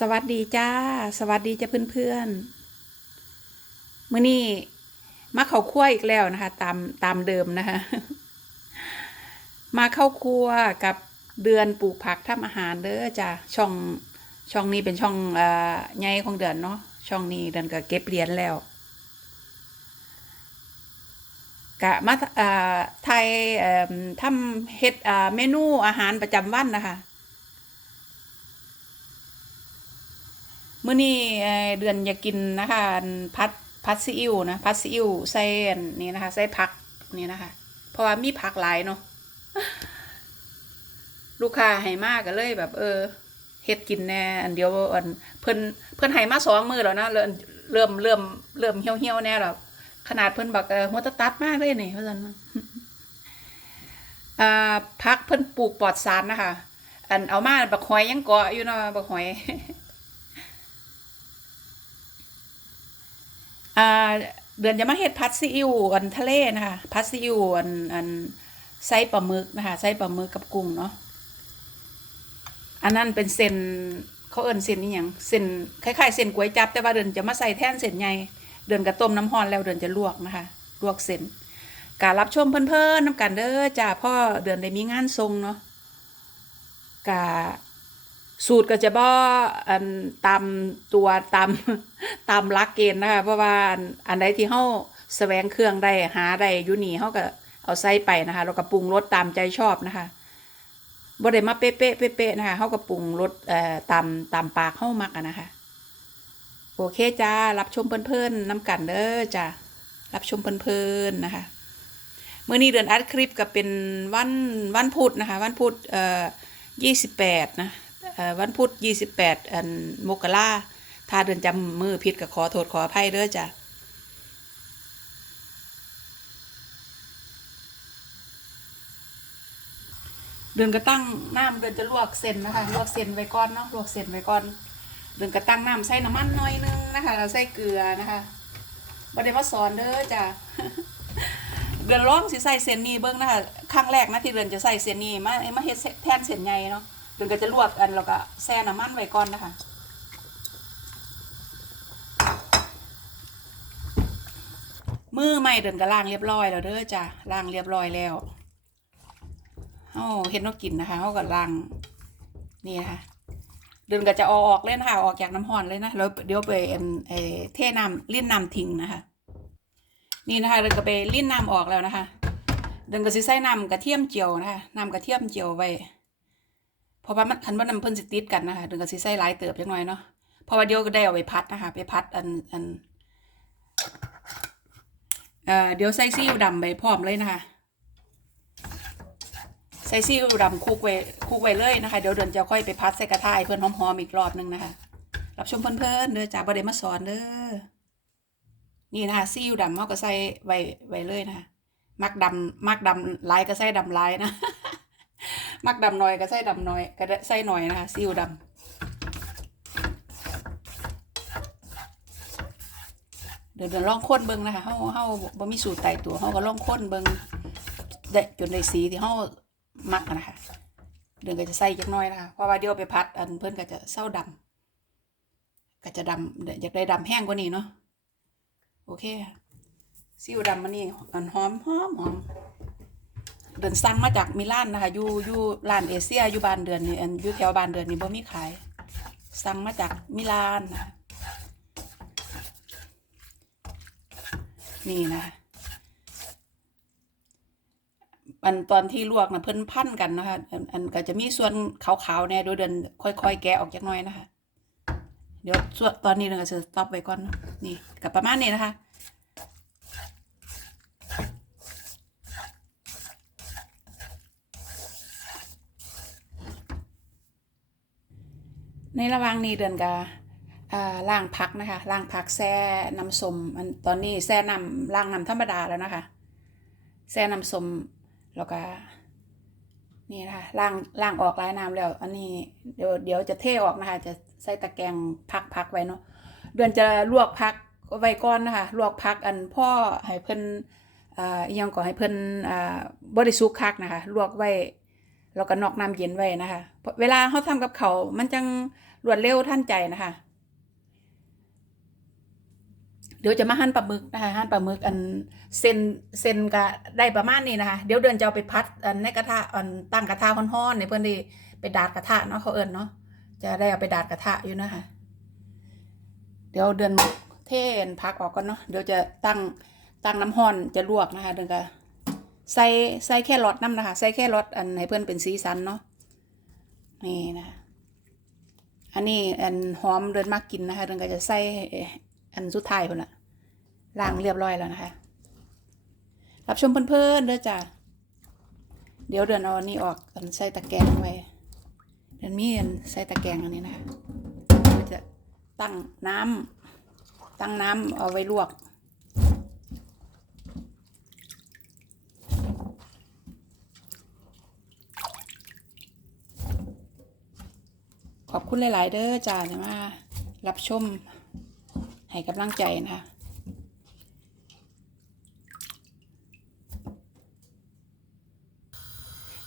สวัสดีจ้า สวัสดีจ้าเพื่อนๆมื้อนี้มาเข้าครัวอีกแล้วนะคะ ตามตามเดิมนะคะ มาเข้าครัวกับเดือนปลูกผักทำอาหารเด้อจ้าช่องช่องนี้เป็นช่องเอ่อใหญ่ของเดือนเนาะช่องนี้เดือนก็เก็บเหรียญแล้วกะมาไทยทำเฮ็ดเมนูอาหารประจำวันนะคะ มื่อนี้เดือนอยากกินนะคะพัดพัดซีอิ๊วนะพัดซีอิ๊วใส่นนี่นะคะใส่ผักนี่นะคะ เพราะว่ามีผักหลายเนาะลูกค้าให้มากก็เลยแบบ เออเฮ็ดกินแน่อันเดียวอันเพิ่นเพิ่นให้มาสองมือแล้วนะเริ่มเริ่มเริ่มเริ่มเหี่ยวเหี่ยวแน่แล้วขนาดเพิ่นบอกเออหัวตะตัดมากเลยนี่เพราะฉะนั้นอ่าพักเพิ่นปลูกปลอดสารนะคะ อันเอามาบักหอยยังเกาะอยู่เนาะบักหอย อ่าเดือนจะมาเฮ็ดพัดซีอิ๊วอันทะเลนะคะพัดซีอิ๊วอันอันไส้ปลาหมึกนะคะไส้ปลาหมึกกับกุ้งเนาะอันนั้นเป็นเส้นเขาเอิ้นเส้นนี่ยังเส้นคล้ายๆเส้นก๋วยจับแต่ว่าเดือนจะมาใส่แท่นเส้นใหญ่เดือนกระต้มน้ำร้อนแล้วเดือนจะลวกนะคะลวกเส้นการรับชมเพิ่อนๆน้ำกันเด้อจ้าพ่อเดือนได้มีงานทรงเนาะกา สูตรก็จะบ่อันตามตัวตามตามลักเกณฑ์นะคะเพราะว่าอันอันใดที่เฮาแสวงเครื่องได้หาได้อยู่นี่เฮาก็เอาใส่ไปนะคะแล้วก็ปรุงรสตามใจชอบนะคะบ่ได้มาเป๊ะๆเป๊ะนะคะเฮาก็ปรุงรสเอ่อตามตามปากเฮามักอะนะคะ โอเคจ้ารับชมเพิ่นๆน้ำกันเด้อจ้ารับชมเพิ่นๆนะคะเมื่อนี้เดือนอัดคลิปก็เป็นวันวันพุธนะคะ วันพุธเอ่อยี่สิบแปดนะ วันพุธยี่สิบแปดอันมกราถ้าเดือนจำมือผิดก็ขอโทษขออภัยเด้อจ้ะเดือนก็ตั้งน้ำเดือนจะลวกเส้นนะคะ ลวกเส้นไว้ก่อนเนาะ ลวกเส้นไว้ก่อน เดือนก็ตั้งน้ำใส่น้ำมันหน่อยนึงนะคะแล้วใส่เกลือนะคะบ่ได้มาสอนเด้อจ้ะ เดือนร้องสิใส่เส้นนี้เบิ่งนะคะ ครั้งแรกนะที่เดือนจะใส่เส้นนี้มามาเฮ็ดแทนเส้นใหญ่เนาะ เดือนก็จะลวกอันแล้วก็แช่น้ำมันไว้ก่อนนะคะมือใหม่เดินก็ล้างเรียบร้อยแล้วเด้อจ้ะล้างเรียบร้อยแล้วเฮาเฮ็ดเนกกินนะคะเฮาก็ล้างนี่นะคะเดินก็จะเอออกเลยนะคะออกจากน้ำร้อนเลยนะแล้วเดี๋ยวไปเอ็เออเทน้ำลิ้นน้ำทิ้งนะคะ นี่นะคะเดินก็ไปลิ้นน้ำออกแล้วนะคะ เดินก็สิใส่น้ำกระเทียมเจียวนะคะน้ำกระเทียมเจียวไว้ เพราะว่ามันคันว่าน้ำเพิ่นสิติดกันนะคะเดินก็สิใส่หลายเติบจังหน่อยเนาะเพราะว่าเดี๋ยวก็ได้เอาไปพัดนะคะ ไปพัดอันอันเอ่อเดี๋ยวใส่ซีอิ๊วดำไปพร้อมเลยนะคะใส่ซีอิ๊วดำคุกไว้คุกไว้เลยนะคะ เดี๋ยวเดินจะค่อยไปพัดใส่กระทะให้เพื่อนหอมๆอีกรอบนึงนะคะรับชมเพื่อนๆเด้อจ้าบ่ได้มาสอนเด้อนี่นะคะซีอิ๊วดำเราก็ใส่ไว้ไว้เลยนะคะมักดำมักดำลายก็ใส่ดำลายนะ มักดำน้อยก็ใส่ดำน้อยก็ใส่หน่อยนะคะซีอิ๊วดำเดี๋ยวเดี๋ยวลองค้นเบิ่งนะคะเฮาเฮาบ่มีสูตรตายตัวเฮาก็ลองค้นเบิ่งได้จนได้สีที่เฮามักนะคะเดี๋ยวก็จะใส่จักน่อยนะคะเพราะว่าเดี๋ยวไปพัดอันเพิ่นก็จะเศร้าดำก็จะดำเดี๋ยวอยากได้ดำแห้งกว่านี้เนาะโอเคซีอิ๊วดำมันนี่อันหอมหอมหอม เดินสั่งมาจากมิลานนะคะอยู่อยู่ร้านเอเชียอยู่บ้านเดือนนี่อยู่แถวบ้านเดือนนี่บ่มีขายสั่งมาจากมิลานนะนี่นะอันตอนที่ลวกนะเพิ่นพันกันนะคะอันก็จะมีส่วนขาวๆเนี่ยโดยเดินค่อย ๆ แกะออกจากน้อยนะคะ เดี๋ยวส่วนตอนนี้เราจะสต็อปไว้ก่อนนะนี่กับประมาณนี้นะคะ ในระหว่างนี้เดือนกาล่างพักนะคะล่างพักแช่น้ำส้มอันตอนนี้แช่น้ำล่างน้ำธรรมดาแล้วนะคะแช่น้ำสมแล้วก็นี่นะคะล่างล่างออกลายน้ำแล้ว อันนี้เดี๋ยวเดี๋ยวจะเทออกนะคะ จะใส่ตะแกรงพักพักไว้เนาะเดือนจะลวกพักไว้ก่อนนะคะลวกพักอันพ่อให้เพิ่นอ่ายังก่อให้เพิ่นอ่าบริสุทธิ์คักนะคะ ลวกไว้แล้วก็นอกน้ำเย็นไว้นะคะ เวลาเขาทำกับเขามันจัง รวดเร็วทันใจนะคะ เดี๋ยวจะมาหั่นปลาหมึกนะคะหั่นปลาหมึกอันเส้นเส้นก็ได้ประมาณนี้นะคะ เดี๋ยวเดือนจะเอาไปพัดอันในกระทะอันตั้งกระทะร้อนๆในเพื่อนที่ไปดาดกระทะเนาะเขาเอิญเนาะจะได้เอาไปดาดกระทะอยู่นะคะ เดี๋ยวเดือนเทนพักออกก่อนเนาะเดี๋ยวจะตั้งตั้งน้ำห้อนจะลวกนะคะเดือนก็ใส่ใส่แค่รสน้ำนะคะ ใส่แค่รสอันให้เพื่อนเป็นสีสันเนาะนี่นะคะ อันนี้อันหอมเดินมากกินนะคะเดินก็จะใส่อันสุดท้ายคนละล้างเรียบร้อยแล้วนะคะ รับชมเพื่อนๆเด้อจ้ะเดี๋ยวเดินเอาอันนี้ออกอันใส่ตะแกรงไว้เดินมีอันใส่ตะแกรงอันนี้นะคะเดี๋ยวจะตั้งน้ำตั้งน้ำเอาไว้ลวก ข อบคุณหลาย ๆ เด้อจ้าที่มารับชม ให้กำลังใจนะคะ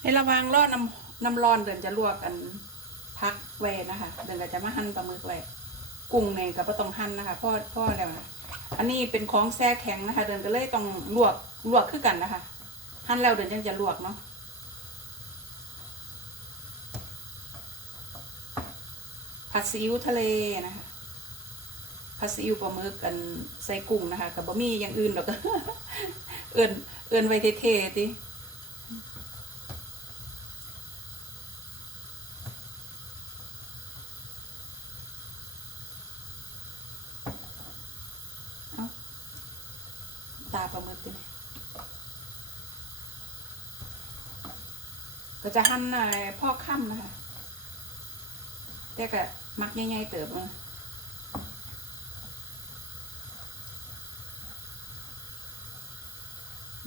ในระวางรอดน้ำน้ำร้อนเดินจะลวกกันพักไว้นะคะเดินก็จะมาหั่นปลาหมึกไว้กุ้งเนี่ยก็บ่ต้องหั่นนะคะพ่อพ่อแล้วนะอันนี้เป็นของแช่แข็งนะคะ เดินก็เลยต้องลวกลวกคือกันนะคะหั่นแล้วเดินยังจะลวกเนาะ ผัดซีอิ๊วทะเลนะคะผัดซีอิ๊วปลาหมึกกันใส่กุ้งนะคะกับบะหมี่อย่างอื่นหรอกเอินเอินไว้เท่ๆติเอ้าตาปลาหมึกติเนี่ยก็จะหั่นหน่อยพ่อค่ำนะคะแต่ก็ มักง่ายๆเติบ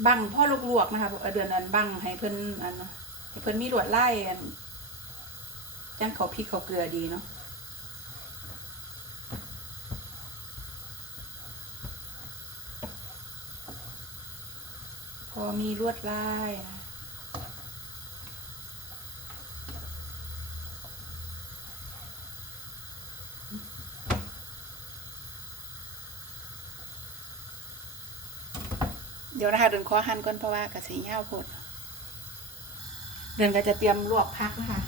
บังพ่อลูกลวกนะคะเดือนนั้นบังให้เพิ่นอันให้เพิ่นมีลวดไล่อันจังเขาพริกเขาเกลือดีเนาะพอมีลวดลายนะ ดี๋ยวนะคะเดินขอหั่นก่อนเพราะว่ากระสีเงาโพดเดินก็จะเตรียมลวกพักนะคะ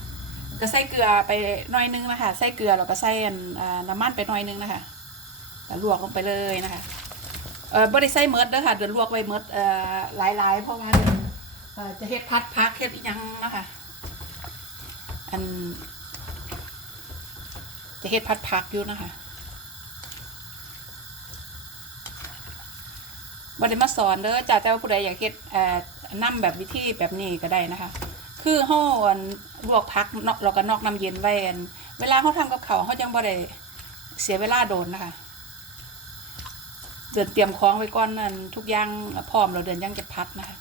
ก็ใส่เกลือไปหน่อยนึงนะคะใส่เกลือแล้วก็ใส่อันอ่าน้ำมันไปหน่อยนึงนะคะก็ลวกลงไปเลยนะคะเออบ่ได้ใส่เมดเด้อค่ะเดินลวกไว้เมดเอ่อหลายๆ เพราะว่าเดินจะเฮ็ดพัดพักเฮ็ดอิหยังนะคะอันจะเฮ็ดพัดพักอยู่นะคะ บ่ได้มาสอนเด้อจ้าแต่ว่าผู้ใดอยากเฮ็ดเอ่อนำแบบวิธีแบบนี้ก็ได้นะคะ คือเฮาอันลวกผักเนาะเราก็นอกน้ำเย็นไว้อันเวลาเฮาทำกับข้าวเฮาจังบ่ได้เสียเวลาโดนนะคะเดือนเตรียมของไว้ก่อนนั่นทุกอย่างพร้อมเราเดือนยังจะพัดนะคะ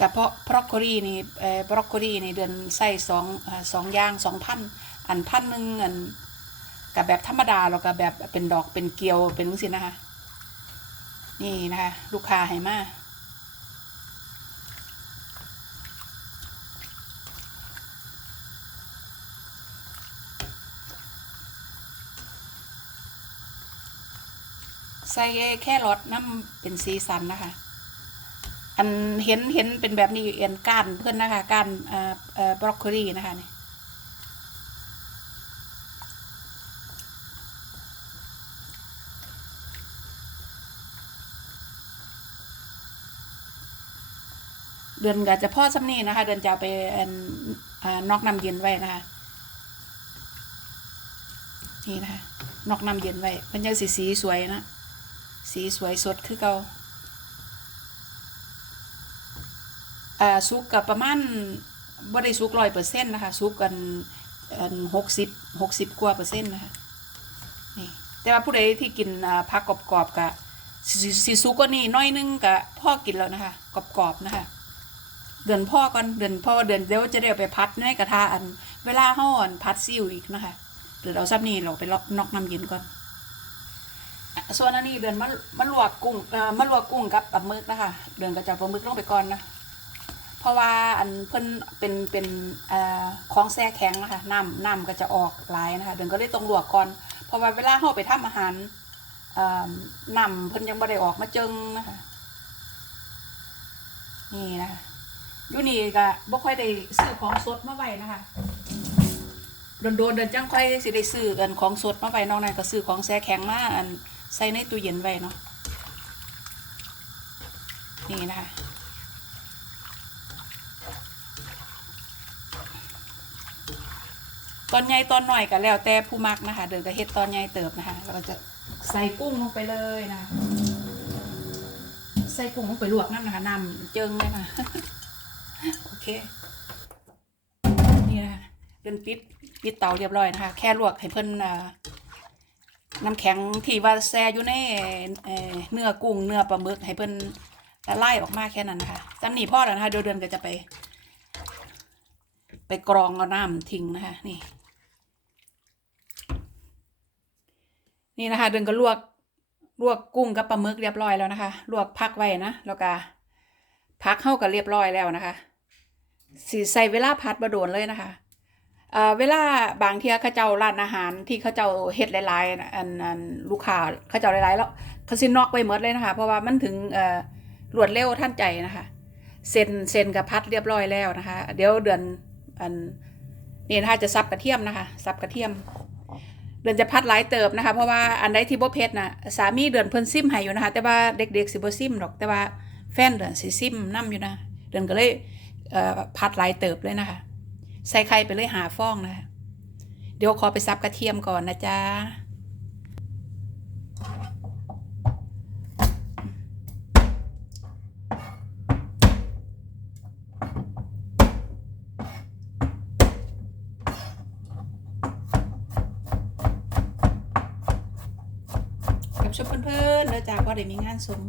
กับเพราะบรอกโคลีนี่เอ่อบรอกโคลีนี่เดือนใส่สองสองอย่างสองพันอันพันหนึ่งอัน กับแบบธรรมดาแล้วก็แบบเป็นดอกเป็นเกลียวเป็นจังซี่นะคะ นี่นะคะ ลูกค้าให้มาใส่แค่รสน้ำเป็นสีสันนะคะ อันเห็นเห็นเป็นแบบนี้เอ็นก้านเพื่อนนะคะก้านเอ่อเอ่อบรอกโคลีนะคะนี่ เดือนก็จะพ่อซ้ำนี่นะคะ เดือนจะไปอนอนอกน้ำเย็นไว้นะคะนี่นะคะนอกน้ำเย็นไว้มันยังสีสีสวยนะ สีสวยสดคือเกาอ่าสุกกับประมาณบ่ได้สุกร้อยเปอร์เซ็นต์นะคะสุกกันหกสิบหกสิบกว่าเปอร์เซ็นต์นะคะนี่แต่ว่าผู้ใดที่กินอ่าผักกรอบๆกะสีสีสุกก็นี่น้อยนึงกะพ่อกินแล้วนะคะกรอบๆนะคะ เดือนพ่อก่อนเดือนพ่อเดือนเดี๋ยวจะได้ไปพัดในกระทะอัน เวลาห่อนพัดซิ่วอีกนะคะเดือเอาซับนี่เราไปลอกนอกน้ำเย็นก่อนส่วนอันนี้เดือนมันมันลวกกุ้งเอ่อมันลวกกุ้งกับปลาหมึกนะคะ เดือนก็จะปลาหมึกลงไปก่อนนะเพราะว่าอันเพิ่นเป็นเป็นเอ่อของแช่แข็งนะคะน้ำน้ำก็จะออกหลายนะคะ เดือนก็เลยต้องลวกก่อน เพราะว่าเวลาเราไปทำอาหารเอ่อน้ำเพิ่นยังบ่ได้ออกมาจึงนะคะนี่นะคะ อยู่นี่ก็บ่ค่อยได้ซื้อของสดมาไว้นะคะโดนๆเดินจังค่อยสิได้ซื้ออันของสดมาไว้นอกนั้นก็ซื้อของแช่แข็งมาอันใส่ในตู้เย็นไว้เนาะนี่นะคะตอนใหญ่ตอนหน่อยก็แล้วแต่ผู้มักนะคะ เดินก็เฮ็ดตอนใหญ่เติบนะคะแล้วก็จะใส่กุ้งลงไปเลยนะคะใส่กุ้งลงไปลวกน้ำนะคะน้ำเจิงเลยค่ะ โอเคนี่นะเดินปิดปิดเตาเรียบร้อยนะคะ แค่ลวกให้เพิ่นน้ำแข็งที่ว่าแซ่อยู่ในเเนื้อกุ้งเนื้อปลาหมึกให้เพิ่นละลายออกมาแค่นั้นนะคะจำหนีพ่อแล้วนะคะเดี๋ยวเดือนก็จะไป ไปกรองเอาน้ำทิ้งนะคะ นี่ นี่นะคะ เดือนก็ลวกลวกกุ้งกับปลาหมึกเรียบร้อยแล้วนะคะ ลวกพักไว้นะแล้วก็พักเข้ากับเรียบร้อยแล้วนะคะ สีใส่เวลาพัดบะโดนเลยนะคะเเวลาบางเที่ยเขาเจ้าร้านอาหารที่เขาเจ้าเฮ็ดหลายๆอันอันลูกค้าเขาเจ้าหลายๆแล้วเขาสินอกไปหมดเลยนะคะ เพราะว่ามันถึงเอ่อรวดเร็วท่านใจนะคะเซ็นเซ็นกับพัดเรียบร้อยแล้วนะคะ เดี๋ยวเดือนอันนี่นะคะจะซับกระเทียมนะคะซับกระเทียม เดือนจะพัดหลายเติบนะคะ เพราะว่าอันใดที่บ่เผ็ดนะสามีเดือนเพิ่นซิมให้อยู่นะคะ แต่ว่าเด็กๆสิบ่ซิมหรอกแต่ว่าแฟนเดือนสิซิมนํอยู่นะ เดือนก็เลย เอ่อพัดลายเติบเลยนะคะ ใส่ไข่ไปเลยหาฟองนะคะเดี๋ยวขอไปซับกระเทียมก่อนนะจ๊ะกับชมเพื่อนๆเด้อจ้าพอได้มีงานส่ง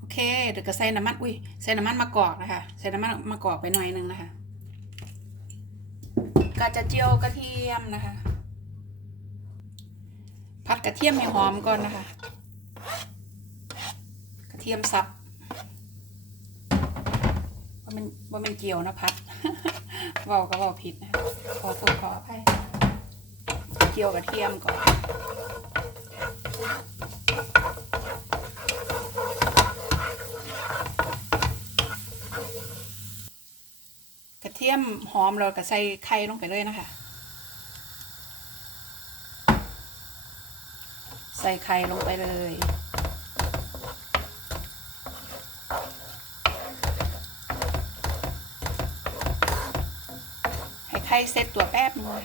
โอ เคเดี๋ยวก็ใส่น้ำมัน อุ้ย ใส่น้ำมันมะกอกนะคะ ใส่น้ำมันมะกอกไปหน่อยหนึงนะคะ ก็จะเจียวกระเทียมนะคะ ผัดกระเทียมให้หอมก่อนนะคะ กระเทียมสับว่ามันว่ามันเกี่ยวนะพัดเว่าก็เว่าผิดนะ ขอโทษขออภัยเกี่ยวกระเทียมก่อน กระเทียม หอมเราก็ใส่ไข่ลงไปเลยนะคะ ใส่ไข่ลงไปเลยให้ไข่เซ็ตตัวแป๊บนึง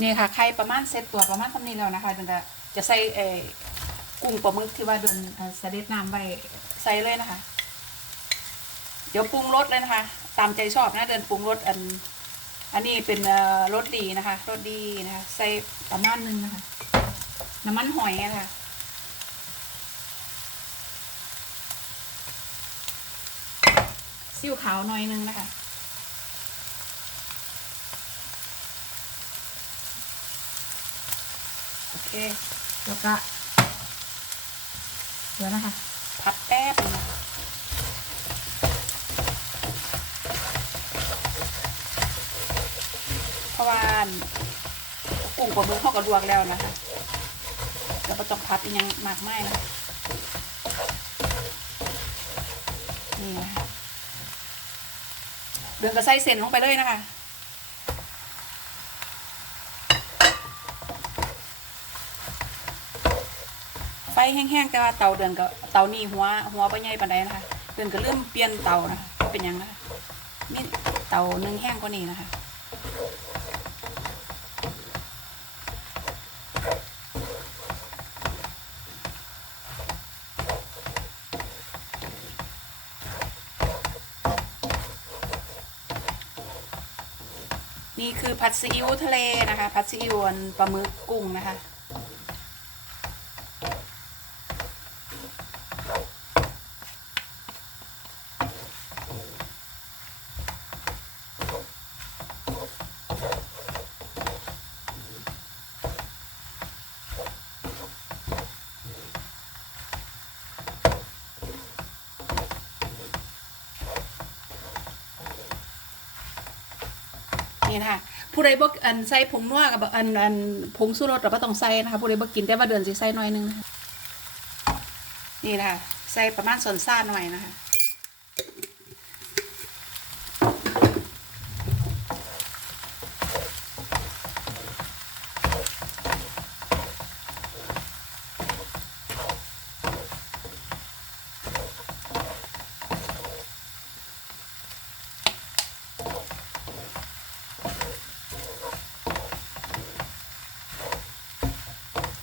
นี่ค่ะไข่ประมาณเซ็ตตัวประมาณเท่านี้แล้วนะคะเดี๋ยวจะจะใส่เอกุ้งปลาหมึกที่ว่าโดนเอ่อเสด็จน้ำไปใส่เลยนะคะ เดี๋ยวปรุงรสเลยนะคะ ตามใจชอบนะเดินปรุงรสอัน อันนี้เป็นรสดีนะคะรสดีนะคะ ใส่ประมาณนึงนะคะ น้ำมันหอยอะค่ะซีอิ๊วขาวหน่อยนึงนะคะ โอเค แล้วก็เดี๋ยวนะคะ พัดแป๊บนึงเพราะว่ากุ้งกับมือเข้ากับลวกแล้วนะคะแล้วก็ต้องพัดอีกยังมากไม่นะนี่นะคะเดือนก็ใส่เส้นลงไปเลยนะคะ แห้งๆแต่ว่าเตาเดือนก็เตานี่หัวหัวปใหญ่ปานใดนะคะเดือนก็เริ่มเปลี่ยนเตานะคะก็เป็นยังนะคะมีเตาหนึ่งแห้งกว่านี้นะคะนี่คือผัดซีอิ๊วทะเลนะคะ ผัดซีอิ๊วปลาหมึกกุ้งนะคะ นี่นะคะผู้ใดบ่อันใส่ผงนัวกับอันอันผงสูรสเราก็ต้องใส่นะคะผู้ใดบ่กินแต่ว่าเดือนสิใส่หน่อยนึงนี่นะคะใส่ประมาณส่วนซ่าหน่อยนะคะ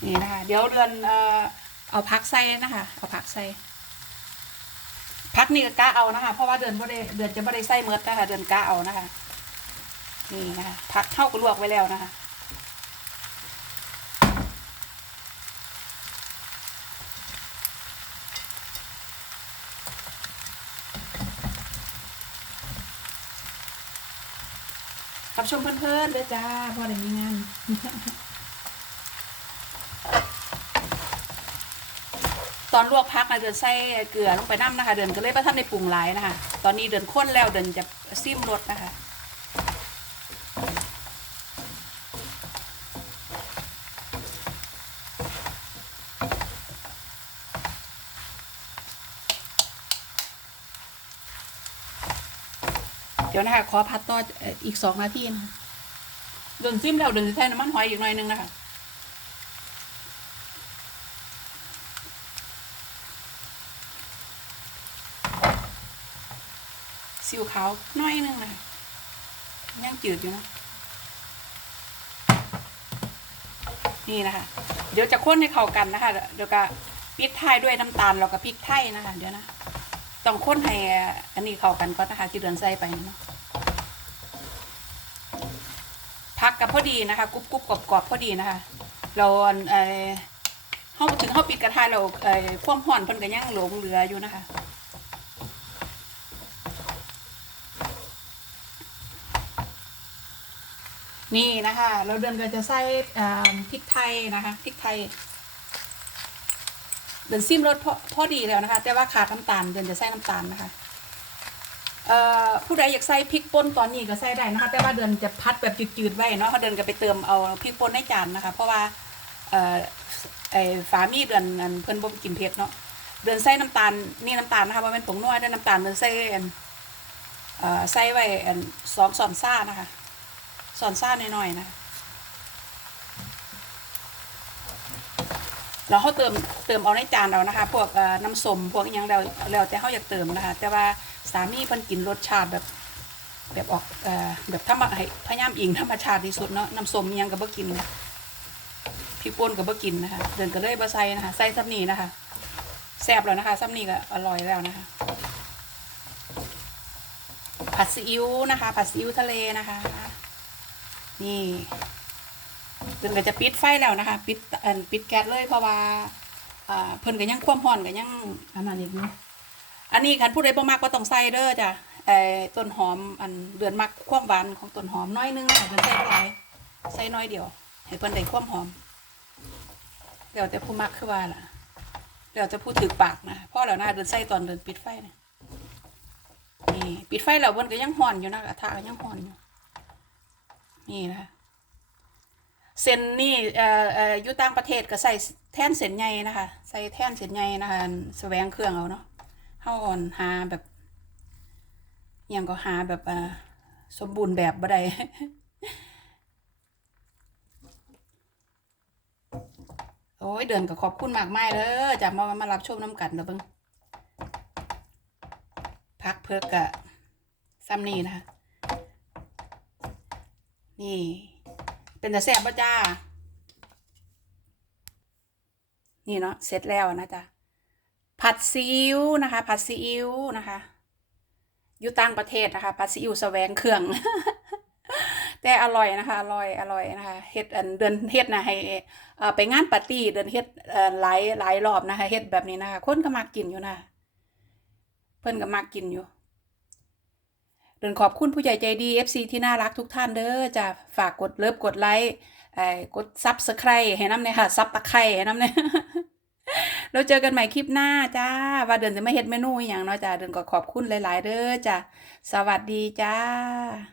นี่นะคะ เดี๋ยวเดือนเอ่อเอาพักใส่นะคะ เอาพักใส่พักนี่ก็กะเอานะคะ เพราะว่าเดือนบ่ได้เดือนจะบ่ได้ใส่เมดนะคะ เดือนกะเอานะคะ นี่นะคะพักเท่ากับลวกไว้แล้วนะคะรับชมเพื่อนๆเลยจ้าพอได้มีงาน ตอนลวกพักนะเดินใส่เกลือลงไปน้ำนะคะ เดินก็เลยประทันในปรุงหลายนะคะ ตอนนี้เดินข้นแล้วเดินจะซิมรสนะคะเดี๋ยวนะคะขอพัดต่ออีกสองนาทีนะคะเดินซิมแล้วเดินจะใส่น้ำมันหอยอีกหน่อยนึงนะคะ สิวขาวหน้อยนึงนะคะยังจืดอยู่นะนี่นะคะ เดี๋ยวจะข้นให้เข้ากันนะคะเดี๋ยวก็ปิดท้ายด้วยน้ำตาลแล้วก็พริกไทยนะคะ เดี๋ยวนะต้องข้นให้อันนี้เข้ากันก่อนนะคะที่เดือนใส่ไปนะพักกับพอดีนะคะกรุบกรุบกรอบกรอบพอดีนะคะ เราเออเข้าถึงเข้าปิดกระทะเราเออความห่อนเพิ่นก็ยังหลงเหลืออยู่นะคะ นี่นะคะ เราเดินก็จะใส่พริกไทยนะคะพริกไทย เดินซิมรสพอพอดีแล้วนะคะ แต่ว่าขาดน้ำตาลเดินจะใส่น้ำตาลนะคะผู้ใดอยากใส่พริกป่นตอนนี้ก็ใส่ได้นะคะ แต่ว่าเดินจะพัดแบบจืดๆไว้เนาะเขาเดินก็ไปเติมเอาพริกป่นในจานนะคะ เพราะว่าไอ้ฝามีเดือนอันเพิ่นบ่กินเผ็ดเนาะเดินใส่น้ำตาลนี่น้ำตาลนะคะว่าเป็นผงนวด้วยน้ำตาลเดินใส่ใส่ไว้สองสอนซ่านะคะ อนซ่าหน่อยๆนะคะแล้วเขาเติมเติมเอาในจานเรานะคะ พวกน้ำส้มพวกอหยังแล้วแล้วแต่เขาอยากเติมนะคะ แต่ว่าสามีเพิ่นกินรสชาติแบบแบบออกแบบธรรมให้พยายามอิงธรรมชาติที่สุดเนาะน้ำส้มยังก็บ่กินพริกป่นก็บ่กินนะคะ เดินก็เลยบ่ใส่นะคะใส่ซ้ำนี้นะคะแซ่บแล้วนะคะซ้ำนี้ก็อร่อยแล้วนะคะ ผัดซีอิ๊วนะคะ ผัดซีอิ๊วทะเลนะคะ นี่เพิ่นก็จะปิดไฟแล้วนะคะ ปิดอันปิดแก๊สเลยเพราะว่าอ่าเพิ่นก็ยังความร้อนก็ยังอันนั้นอีกอยู่อันนี้คันผู้ใดบ่มักก็ต้องใส่เด้อจ้ะไอ้ต้นหอมอันเดือนมักความหวานของต้นหอมน้อยนึงค่ะเพิ่นใส่บ่หลายใส่น้อยเดียวให้เพิ่นได้ความหอมแล้วแต่ผู้มักคือว่าล่ะแล้วจะพูดถึกปากนะเพราะแล้วนะเดินใส่ตอนเดินปิดไฟนะนี่ปิดไฟแล้วเพิ่นก็ยังร้อนอยู่นะกระทะก็ยังร้อนอยู่ นี่นะเส้นนี่เอ่อเอ่ออยู่ต่างประเทศก็ใส่แท่นเส้นใหญ่นะคะ ใส่แท่นเส้นใหญ่นะคะแสวงเครื่องเอาเนาะเฮาอ่อนหาแบบอหยังก็หาแบบอ่าสมบูรณ์แบบบ่ได้โอ้ยเดินก็ขอบคุณมากมายเด้อจ้ะมามารับชมน้ำกันเด้อเบิ่งพักเพิกกะซ้ำนี่นะคะ นี่ เป็นแต่แซ่บป่ะจ้า นี่เนาะเสร็จแล้วนะจ๊ะผัดซีอิ๊วนะคะ ผัดซีอิ๊วนะคะอยู่ต่างประเทศนะคะผัดซีอิ๊วแสวงเครื่อง แต่อร่อยนะคะอร่อยอร่อยนะคะเฮ็ดอันเดินเฮ็ดนะให้เอไปงานปาร์ตี้เดินเฮ็ดหลายหลายรอบนะคะเฮ็ดแบบนี้นะคะคนก็มักกินอยู่นะเพิ่อนก็มักกินอยู่ ดินขอบคุณผู้ใหญ่ใจดี FC ที่น่ารักทุกท่านเด้อจะฝากกดเลิฟกดไลค์ไอ้กดซับสไครต์ให้น้ำเนี่ยค่ะซับตะไคร้ให้น้ำเนี่ยเราเจอกันใหม่คลิปหน้าจ้า ว่าเดินจะไม่เห็ดเมนูอย่างเนาะจ้าเดินก็ขอบคุณหลาย ๆเด้อจ้าสวัสดีจ้า